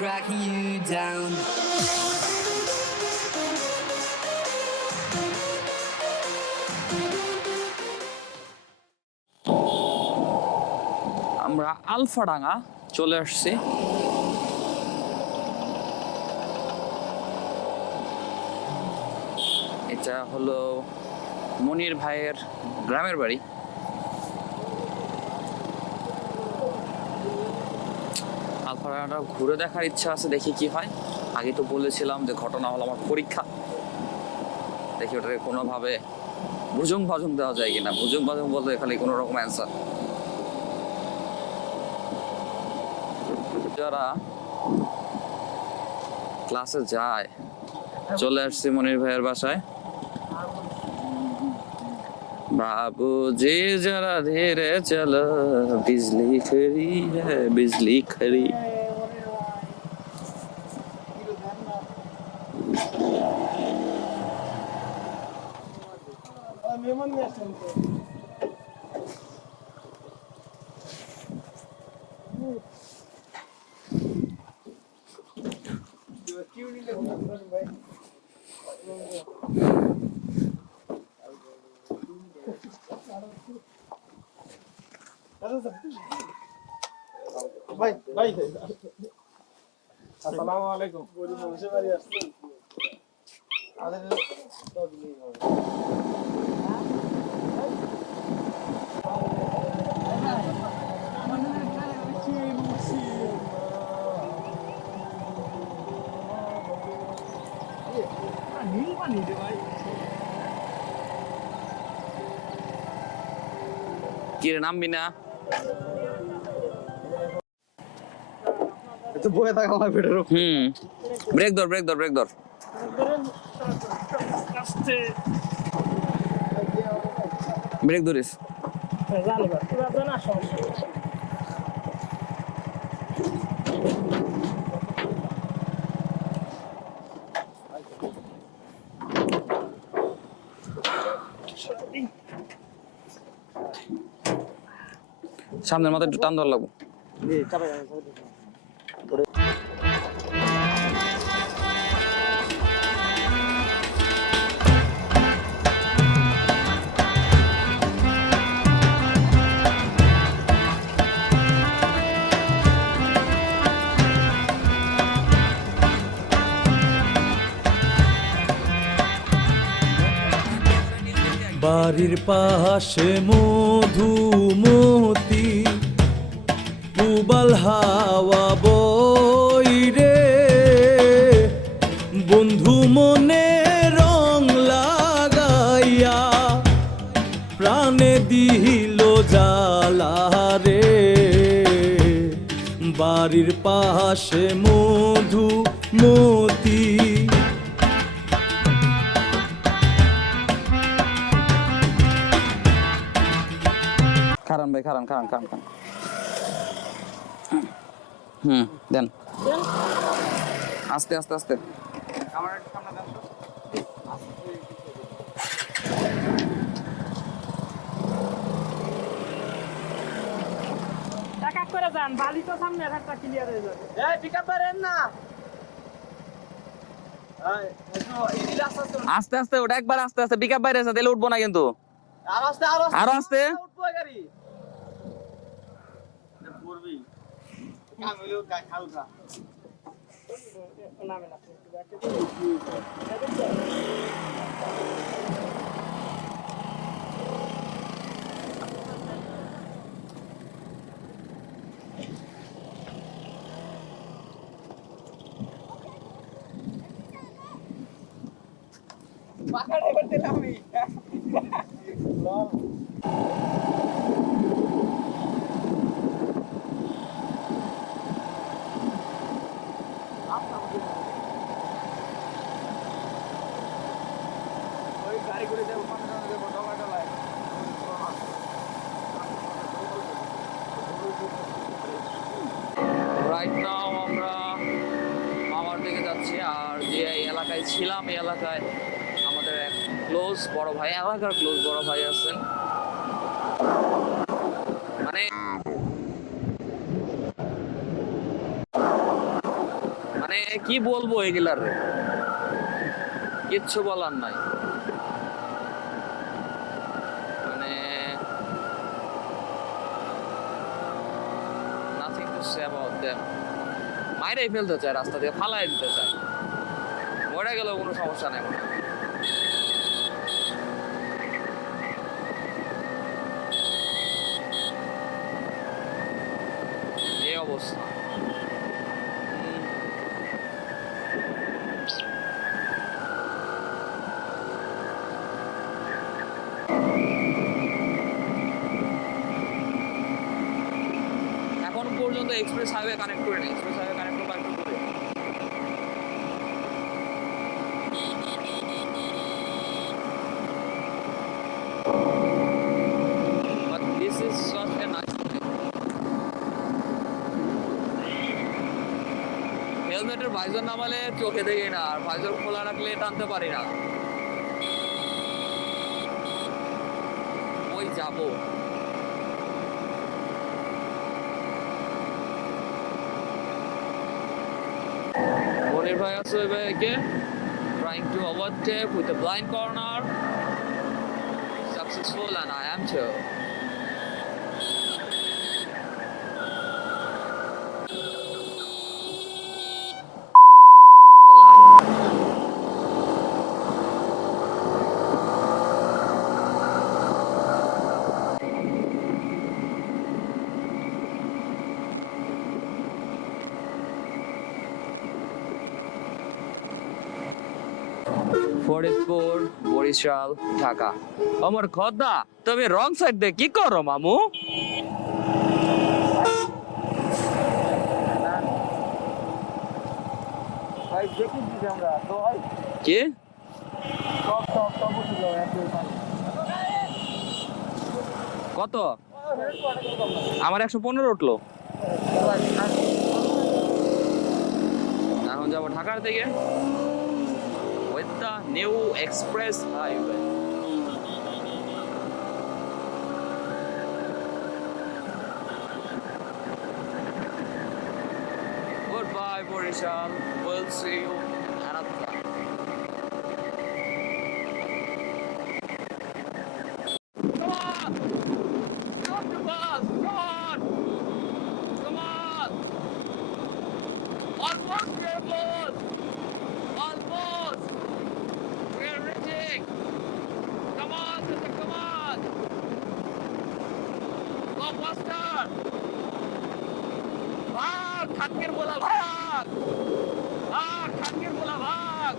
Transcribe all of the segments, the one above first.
tracking you down. আমরা আলফাডাঙ্গা চলে আসছি। এটা হলো মনির ভাইয়ের গ্রামের বাড়ি। আলফাডাঙ্গাটা ঘুরে দেখার ইচ্ছা আছে, দেখি কি হয়। আগে তো বলেছিলাম যে ঘটনা হলো আমার পরীক্ষা, দেখি ওটাকে কোনোভাবে ভুজুং ভাজুং দেওয়া যায় কিনা। ভুজুং ভাজুং বলতে খালি কোনো রকম অ্যান্সার। যারা ক্লাসে যায়, চলে আসছি মনির ভাইয়ের বাসায়। बाबूजी जरा धीरे चलो, बिजली खड़ी है बिजली खड़ी। ভাই ভাই আসসালামু আলাইকুম। গরিব মানুষের বাড়ি আসছেন? কি রে, নামবি না? তো বয়ে থাকা আমার পেটের উপর। ব্রেক ধর ব্রেক ধর ব্রেক ধর। ব্রেক ধরিস। সামনের মাথায় একটু টান দেওয়ার লাগবো। বাড়ির পাশে মধুমতি, পুবাল হাওয়া বই রে, বন্ধু মনে রং লাগাইয়া প্রাণে দিল জ্বালা রে। বাড়ির পাশে মধুমতি। খারান ভাই, খারান খারান খারান খারান। দেন আস্তে আস্তে আস্তে। করে যান, বালি তো সামনে একটা ক্লিয়ার হয়ে যাবে। এই পিকআপ করেন না। আস্তে আস্তে ওটা, একবার আস্তে আস্তে। পিকআপ বাইরে আছে, তাহলে উঠবো না কিন্তু। আরো আস্তে আরো আস্তে। উঠবো গাড়ি পড়বি। কাম হইলো খাউকা নামে না পাকাড়ে করতে নামি। ওই গাড়ি করে যাবো, পাকাড়ে যাবো, ডলা ডলায়। রাইট নাও আমরা মামার দিকে যাচ্ছি। আর যে এলাকায় ছিলাম, এই এলাকায় আমাদের এক ক্লোজ বড় ভাই, এলাকার ক্লোজ বড় ভাই আছেন। মানে মানে কি বলবো এগুলার, কিচ্ছু বলার নাই। মানে nothing to say about them. মাইরেই ফেলতে চায়, রাস্তা দিয়ে ফালাই দিতে চায়, মরে গেলেও কোনো সমস্যা নেই মনে হয়। এই অবস্থা। এখন পর্যন্ত এক্সপ্রেস হাইওয়ে কানেক্ট করে নেই, এক্সপ্রেস হাইওয়ে কানেক্ট করবো একটু দূরে। But this is such a nice place. হেলমেটের ভাইজার নামালে চোখে দেখি না, আর ভাইজার খোলা রাখলে টানতে পারি না। ওই যাবো। মনির ভাই আছে ওই ভাইকে trying to overtake with a blind corner. Successful, and I am too. Faridpur, Barishal, Dhaka. আমার খোদা, তুমি রং সাইড দিয়ে কি করো মামু? ভাই দেখি দিছি আমরা তো ভাই কি সব বুঝে যাও একদম। কত? আমার 115 উঠলো। এখন যাবো ঢাকার দিকে with the new express highway. Goodbye, Borishal. We'll see you another time. Come on! Stop the bus! Come on! Come on! Almost we're close! Almost! We're reaching! Come on, sister, come on! Go faster! भाग खानगीर बोला भाग खानगीर बोला भाग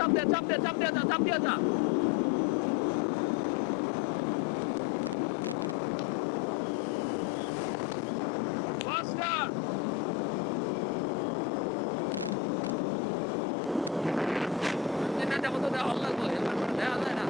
चाप दिया था faster যাবো তো দেওয়া লাগবে দেওয়া যায় না।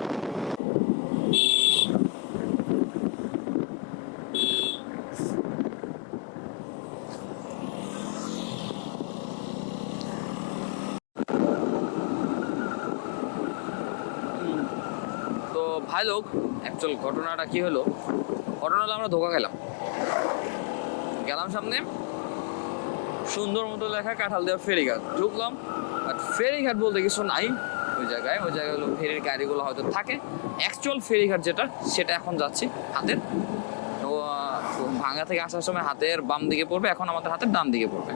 তো ভাই লোক, অ্যাকচুয়াল ঘটনাটা কি হলো, ঘটনা হলো আমরা ধোকা খেলাম, গেলাম সামনে সুন্দর মতো লেখা কাঁঠাল দেওয়া ফেরিঘাট, ঢুকলাম, বাট ফেরিঘাট বলতে কিছু নাই ওই জায়গায় হলো ফেরির গাড়িগুলো হয়তো থাকে। অ্যাকচুয়াল ফেরিঘাট যেটা, সেটা এখন যাচ্ছি হাতের, তো ভাঙ্গা থেকে আসার সময় হাতের বাম দিকে পড়বে, এখন আমাদের হাতের ডান দিকে পড়বে।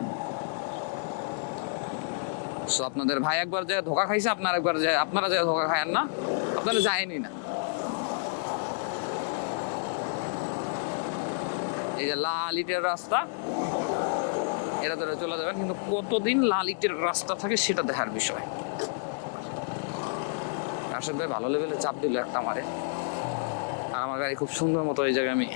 সো আপনাদের ভাই একবার যে ধোকা খাইছে, আপনারা যে ধোকা খায়েন না, আপনারা যায়নি না। এই যে লাল ইটের রাস্তা, এটা ধরে চলে যাবেন, কিন্তু কতদিন লাল ইটের রাস্তা থাকে সেটা দেখার বিষয়। রাশেদ ভাই ভালো লেভেলে চাপ দিল একটা মারে, আর আমার গাড়ি খুব সুন্দর মতো এই জায়গায় আমি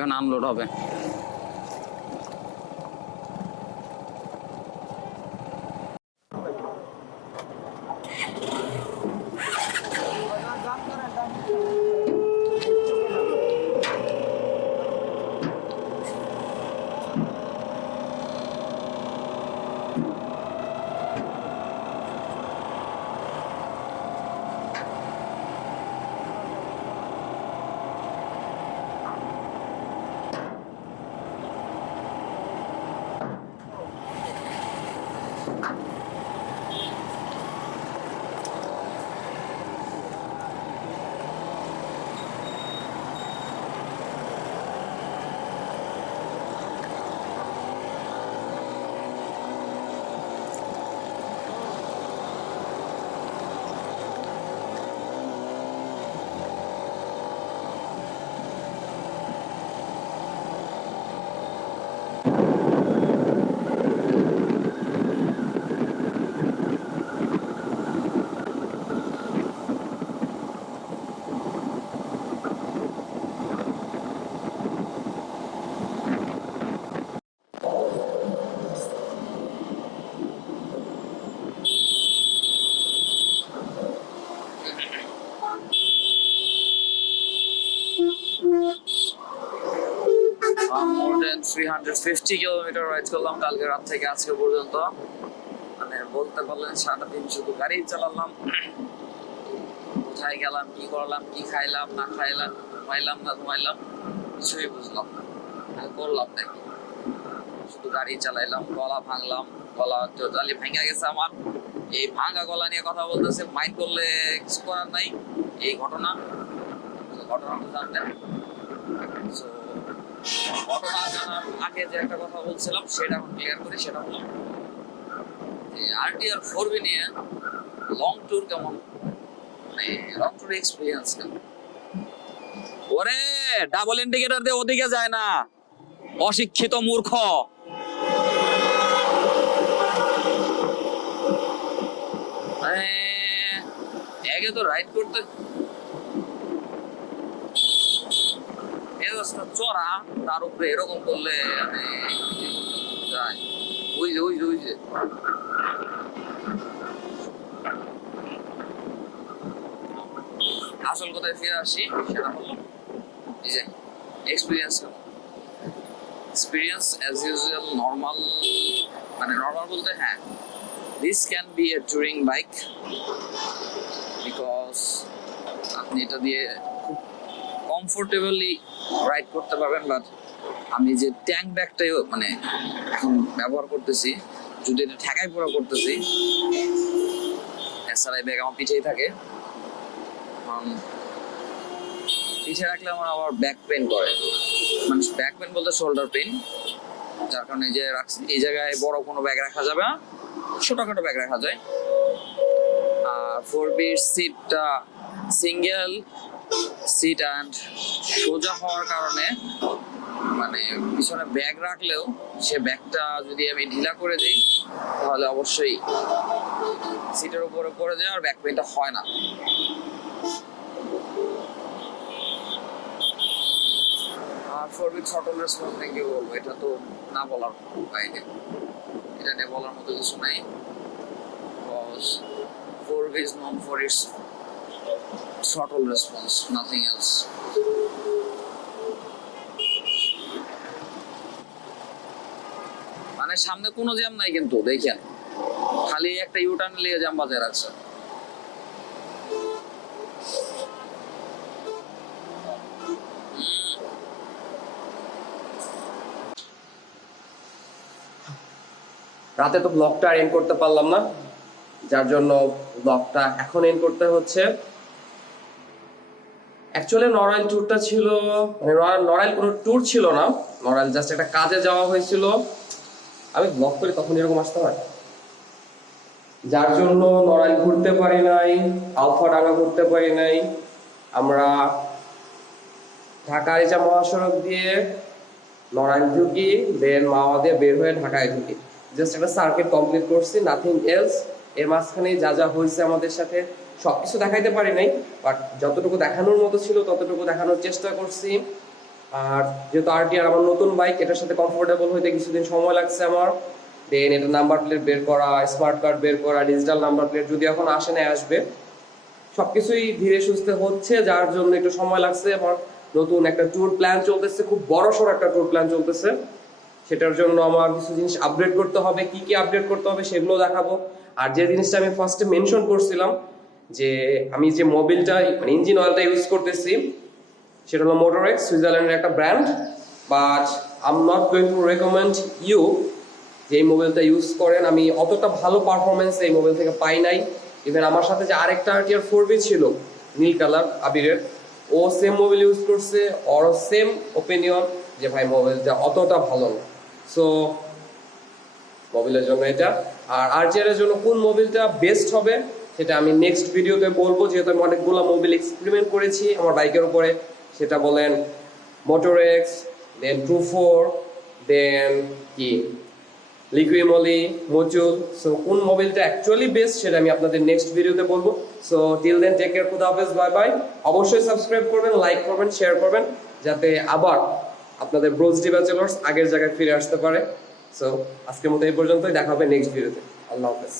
এখন আনলোড হবে। more than 350 কিলোমিটার রাইড করলাম কালকে রাত থেকে আজকে পর্যন্ত। মানে বলতে পারলেন সারাটা দিন শুধু গাড়ি চালালাম, কোথায় গেলাম, কি করলাম, কি খাইলাম না খাইলাম, ঘুমাইলাম না ঘুমাইলাম, কিছুই বুঝলাম না। আর করলাম নাকি শুধু গাড়ি চালাইলাম, গলা ভাঙলাম, গলা টোটালি ভেঙে গেছে আমার। এই ভাঙা গলা নিয়ে কথা বলতেছে, মাইন্ড করলে কিছু করার নাই। এই ঘটনাটা জানলেন। ঘটনা জানার আগে যে একটা কথা বলছিলাম সেটা এখন ক্লিয়ার করি। সেটা হলো আরটিআর 4B নিয়ে লং ট্যুর কেমন, মানে লং ট্যুর এক্সপিরিয়েন্স কেমন। ওরে ডাবল ইন্ডিকেটর দিয়ে ওদিকে যায় না, অশিক্ষিত মূর্খ। একে তো রাইড করতে চড়া, তার উপরে এরকম করলে ওই যে আসল কথায় ফিরে আসি। সেটা হলো এই যে এক্সপিরিয়েন্স অ্যাজ ইউজুয়াল নর্মাল, মানে নর্মাল বলতে হ্যাঁ, this can be a touring bike because আপনি এটা দিয়ে খুব কমফোর্টেবলি রাইড করতে পারবেন। বাট আমি যে ট্যাঙ্ক ব্যাগটাই মানে এখন ব্যবহার করতেছি, যদি এটা ঠেকাই পুরো করতেছি, এসআরআই ব্যাগ আমার পিঠেই থাকে। পিঠে রাখলে আমার আবার ব্যাক পেন করে, মানে ব্যাক পেন বলতে শোল্ডার পেন, যার কারণে যে রাখছি এই জায়গায় বড় কোনো ব্যাগ রাখা যাবে না, ছোটখাটো ব্যাগ রাখা যায়। আর 4B সিটটা সিঙ্গেল সিট অ্যান্ড সোজা হওয়ার কারণে মানে পিছনে ব্যাগ রাখলেও সে ব্যাগটা যদি আমি ঢিলা করে দিই তাহলে অবশ্যই সিটের উপরে পড়ে যায় আর ব্যাক পেনটা হয় না। আর 4B থ্রটল রেসপন্স নিয়ে কি বলবো, এটা তো না বলার বাইরে, এটা নিয়ে বলার মতো কিছু নাই। 4B is known for its throttle response, nothing else. মানে সামনে কোনো জ্যাম নাই কিন্তু দেখেন, খালি একটা ইউটার্ন নিয়ে জ্যাম বাজায় রাখছে। রাতে তো ব্লগটা এন্ড করতে পারলাম না, যার জন্য ব্লগটা এখন এন্ড করতে হচ্ছে। অ্যাকচুয়ালি নরাইল ট্যুরটা ছিল, মানে নরাইল কোনো ট্যুর ছিল না, নরাইল জাস্ট একটা কাজে যাওয়া হয়েছিল। আমি ব্লগ করি তখন এরকম আসতে হয়, যার জন্য নরাইল ঘুরতে পারি নাই, আলফাডাঙ্গা ঘুরতে পারি নাই। আমরা ঢাকা আরিচা মহাসড়ক দিয়ে নরাইল ঢুকি, দেন মাওয়া দিয়ে বের হয়ে ঢাকায় ঢুকি। জাস্ট একটা সার্কিট কমপ্লিট করছি, নাথিং এলস। এর মাঝখানে যা যা হয়েছে আমাদের সাথে সবকিছু দেখাইতে পারি নাই, বাট যতটুকু দেখানোর মতো ছিল ততটুকু দেখানোর চেষ্টা করছি। আর যেহেতু আরটিআর আমার নতুন বাইক, এটার সাথে কমফোর্টেবল হইতে কিছুদিন সময় লাগছে আমার। দেন এটা নাম্বার প্লেট বের করা, স্মার্ট কার্ড বের করা, ডিজিটাল নাম্বার প্লেট যদি এখন আসে না আসবে, সবকিছুই ধীরে সুস্থে হচ্ছে, যার জন্য একটু সময় লাগছে। আমার নতুন একটা ট্যুর প্ল্যান চলতেছে, খুব বড় সড় একটা ট্যুর প্ল্যান চলতেছে। সেটার জন্য আমার কিছু জিনিস আপডেট করতে হবে, কি কি আপডেট করতে হবে সেগুলো দেখাবো। আর যে জিনিসটা আমি ফার্স্টে মেনশন করছিলাম যে আমি যে মোবিলটা মানে ইঞ্জিন অয়েলটা ইউজ করতেছি সেটা হলো মোটরএক্স, সুইজারল্যান্ডের একটা brand, but I am not going to recommend you যে এই মোবাইলটা ইউজ করেন। আমি অতটা ভালো পারফরমেন্স এই মোবাইল থেকে পাই নাই। ইভেন আমার সাথে যে আরেকটা RTR 4B ছিল নীল কালার আবিরের, ও সেম মোবাইল ইউজ করছে, ওর সেম ওপিনিয়ন যে ভাই মোবাইলটা অতটা ভালো না। সো মোবাইলের জন্য এটা। আর RTR এর জন্য কোন মোবাইলটা বেস্ট হবে সেটা আমি নেক্সট ভিডিওতে বলবো, যেহেতু আমি অনেকগুলো মোবাইল এক্সপেরিমেন্ট করেছি আমার বাইকের উপরে। সেটা বলেন মোটরএক্স, দেন 24, দেন কি লিকুইমলি, মজুল। সো কোন মোবাইলটা অ্যাকচুয়ালি বেস্ট সেটা আমি আপনাদের নেক্সট ভিডিওতে বলবো। So till then take care, খুদা হাফেজ, বাই বাই। অবশ্যই সাবস্ক্রাইব করবেন, লাইক করবেন, শেয়ার করবেন, যাতে আবার আপনাদের ব্রোজডি ব্যাচেলার্স আগের জায়গায় ফিরে আসতে পারে। সো আজকের মতো এই পর্যন্তই, দেখা হবে নেক্সট ভিডিওতে। আল্লাহ হাফেজ।